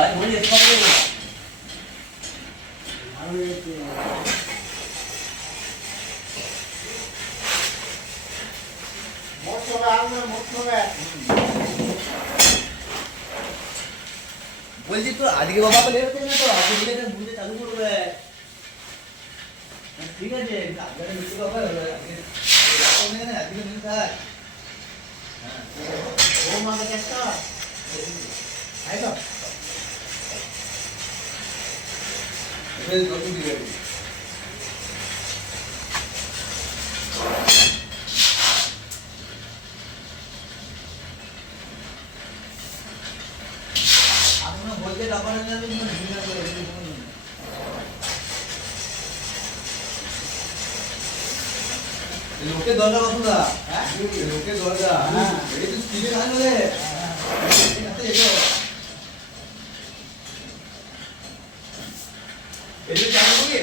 ভাই বলি সব বলছি তো আজকে বাবা বলে হচ্ছে না তো আজকে দিলে বুঝে চালু করবে ঠিক আছে আজকে মিষ্টি বাবা আজকে আজকে মিল থাক হ্যাঁ ও মাকে একটা আইলো এই তো তুই দিবি আপনি বলতে ব্যাপারে না তুমি ভিডিও করে লোকে দরজা বাপুদা হ্যাঁ লোকে দরজা হ্যাঁ এই তো স্পিডে গান বলে আচ্ছা এসো এই যে চালু করি